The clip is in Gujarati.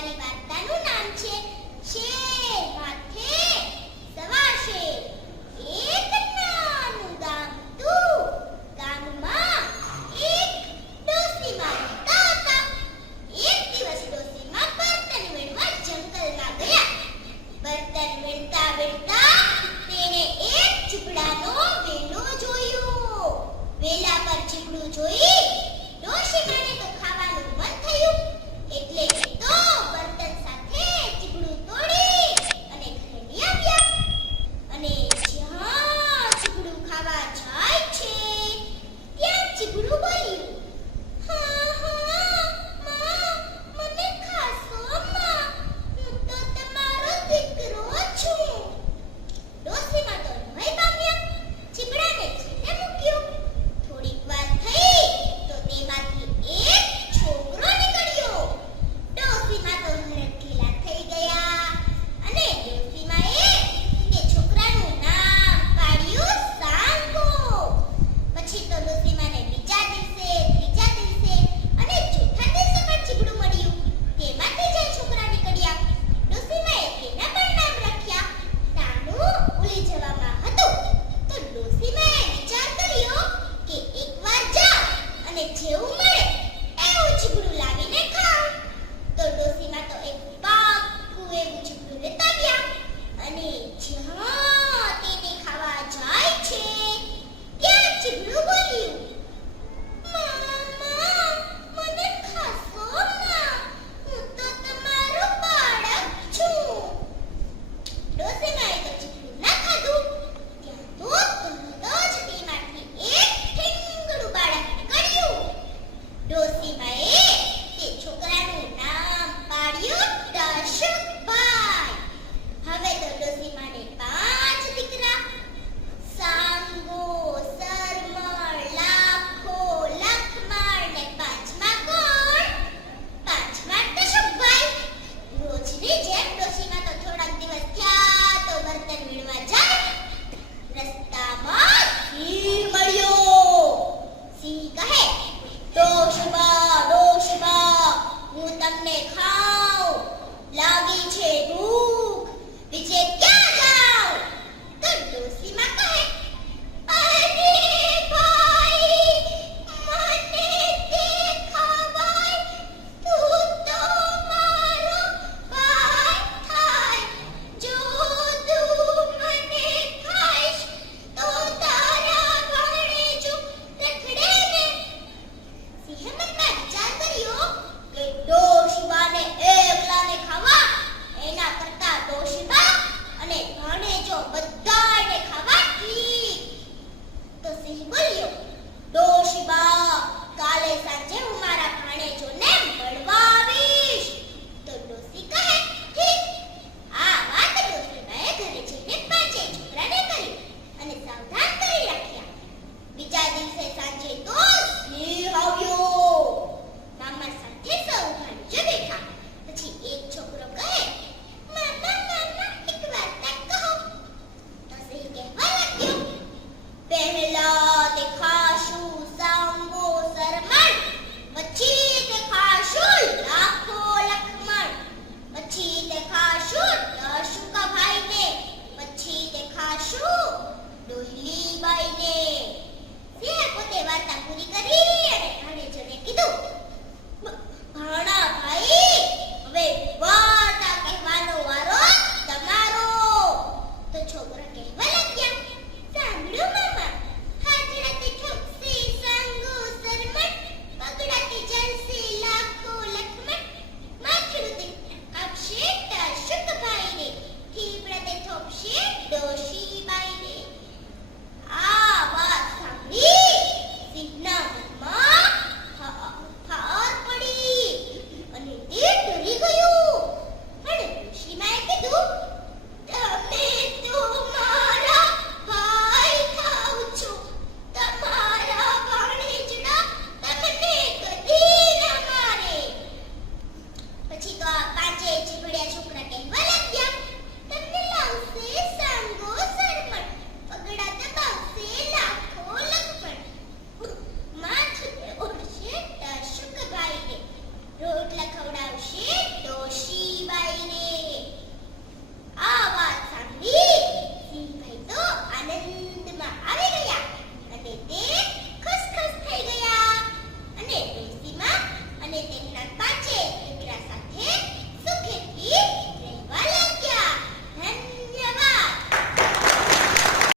ગઈકાલે વાર્તાનું નામ છે શેર માથે સવા શેર. એક નાનું ગામ તું ગામમાં એક ડોસી મારતા હતા. એક દિવસ ડોસીમાં બર્તન વેણવા જંગલમાં ગયા. બર્તન વેણતા વેણતા તેણે એક ચૂપડાનો વેલો જોયો. વેલા પર ચૂપડું જોઈ